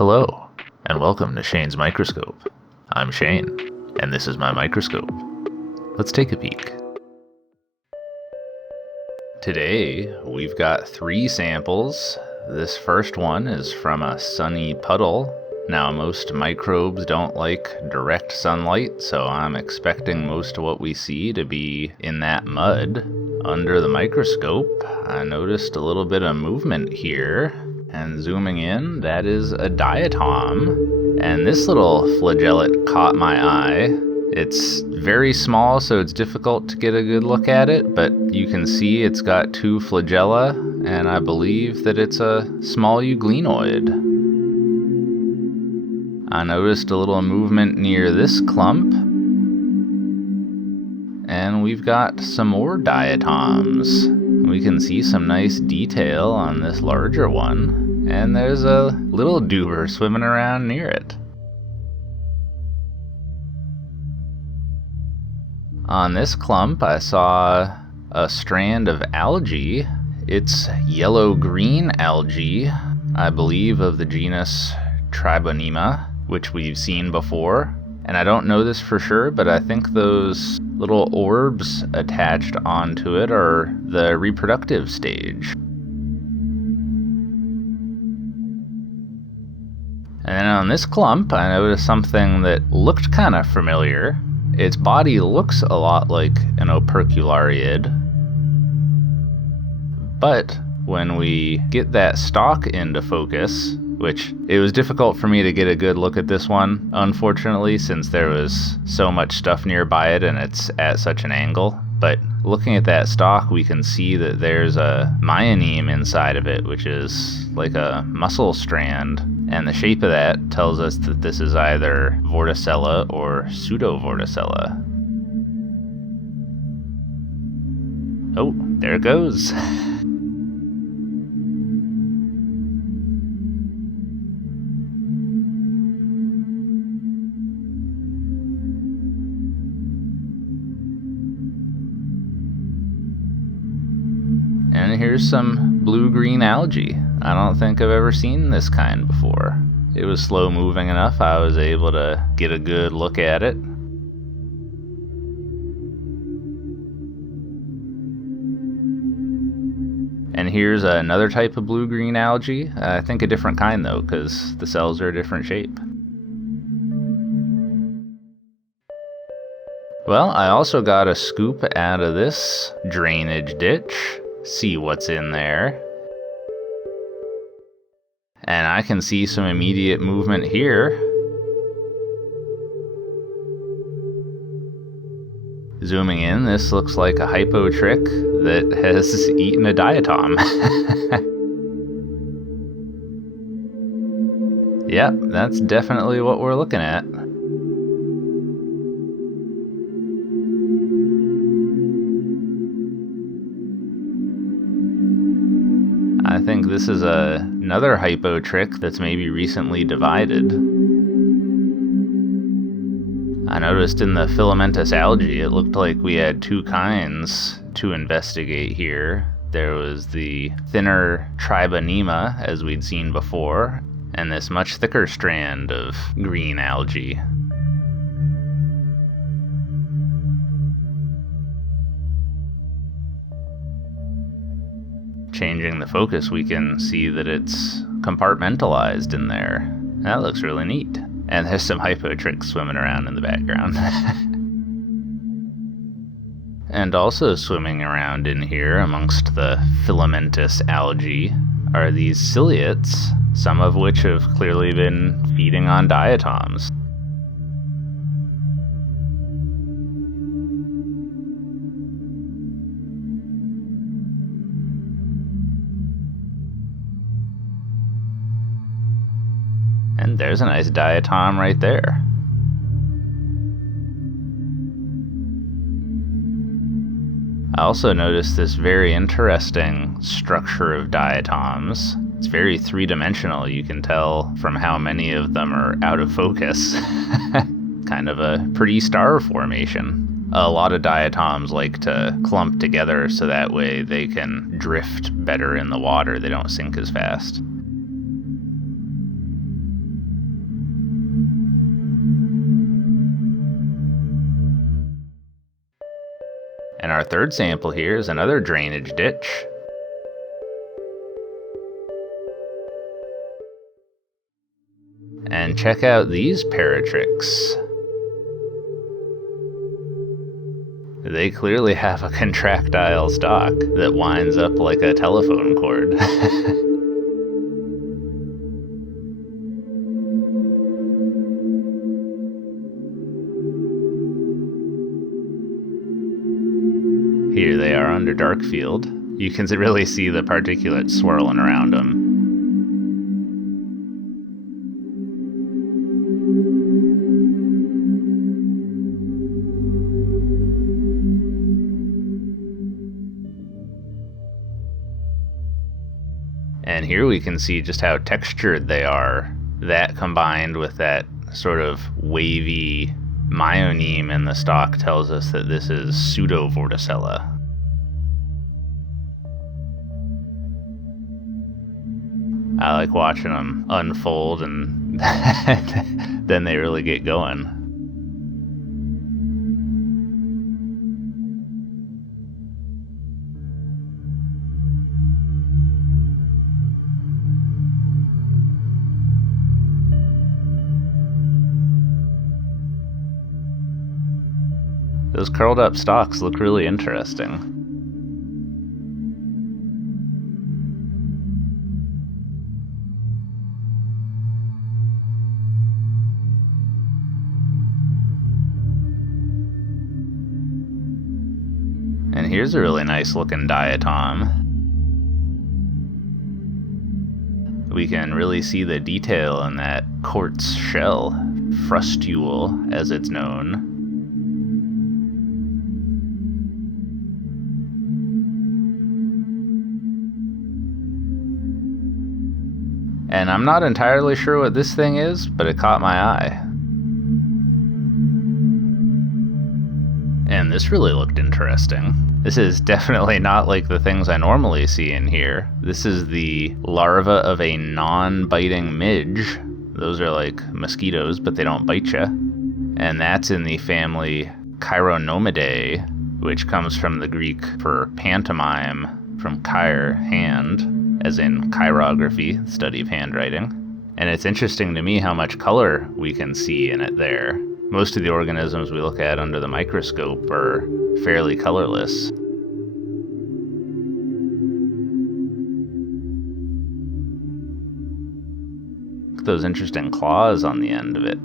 Hello, and welcome to Shane's Microscope. I'm Shane, and this is my microscope. Let's take a peek. Today, we've got 3 samples. This first one is from a sunny puddle. Now, most microbes don't like direct sunlight, so I'm expecting most of what we see to be in that mud. Under the microscope, I noticed a little bit of movement here. And zooming in, that is a diatom. And this little flagellate caught my eye. It's very small, so it's difficult to get a good look at it, but you can see it's got 2 flagella, and I believe that it's a small euglenoid. I noticed a little movement near this clump, and we've got some more diatoms. We can see some nice detail on this larger one, and there's a little duber swimming around near it. On this clump, I saw a strand of algae. It's yellow-green algae, I believe of the genus Tribonema, which we've seen before. And I don't know this for sure, but I think those little orbs attached onto it are the reproductive stage. And then on this clump, I noticed something that looked kind of familiar. Its body looks a lot like an operculariid, but when we get that stalk into focus, which it was difficult for me to get a good look at this one, unfortunately, since there was so much stuff nearby it and it's at such an angle. But looking at that stalk, we can see that there's a myeneme inside of it, which is like a muscle strand. And the shape of that tells us that this is either Vorticella or Pseudovorticella. Oh, there it goes. And here's some blue-green algae. I don't think I've ever seen this kind before. It was slow moving enough, I was able to get a good look at it. And here's another type of blue-green algae. I think a different kind though, because the cells are a different shape. Well, I also got a scoop out of this drainage ditch. See what's in there. And I can see some immediate movement here. Zooming in, this looks like a hypotrich that has eaten a diatom. Yep, that's definitely what we're looking at. I think this is another hypotrich that's maybe recently divided. I noticed in the filamentous algae, it looked like we had 2 kinds to investigate here. There was the thinner Tribonema, as we'd seen before, and this much thicker strand of green algae. Changing the focus, we can see that it's compartmentalized in there. That looks really neat. And there's some hypotrichs swimming around in the background. And also swimming around in here amongst the filamentous algae are these ciliates, some of which have clearly been feeding on diatoms. And there's a nice diatom right there. I also noticed this very interesting structure of diatoms. It's very 3-dimensional, you can tell from how many of them are out of focus. Kind of a pretty star formation. A lot of diatoms like to clump together so that way they can drift better in the water, they don't sink as fast. And our third sample here is another drainage ditch. And check out these paratrix. They clearly have a contractile stalk that winds up like a telephone cord. Here they are under dark field. You can really see the particulates swirling around them. And here we can see just how textured they are. That combined with that sort of wavy myoneem in the stalk tells us that this is pseudo-vorticella. I like watching them unfold and then they really get going. Those curled up stalks look really interesting. And here's a really nice looking diatom. We can really see the detail in that quartz shell, frustule as it's known. And I'm not entirely sure what this thing is, but it caught my eye. And this really looked interesting. This is definitely not like the things I normally see in here. This is the larva of a non-biting midge. Those are like mosquitoes, but they don't bite you. And that's in the family Chironomidae, which comes from the Greek for pantomime, from chir, hand, as in chirography, the study of handwriting. And it's interesting to me how much color we can see in it there. Most of the organisms we look at under the microscope are fairly colorless. Look at those interesting claws on the end of it.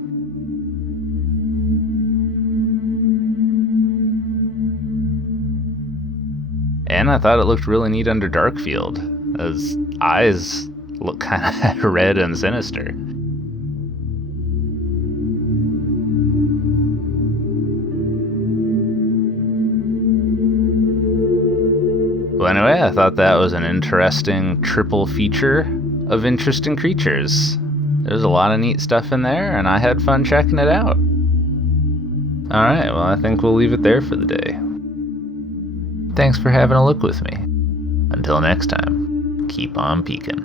And I thought it looked really neat under dark field. Those eyes look kind of red and sinister. Well, anyway, I thought that was an interesting triple feature of interesting creatures. There's a lot of neat stuff in there, and I had fun checking it out. Alright, well, I think we'll leave it there for the day. Thanks for having a look with me. Until next time, keep on peeking.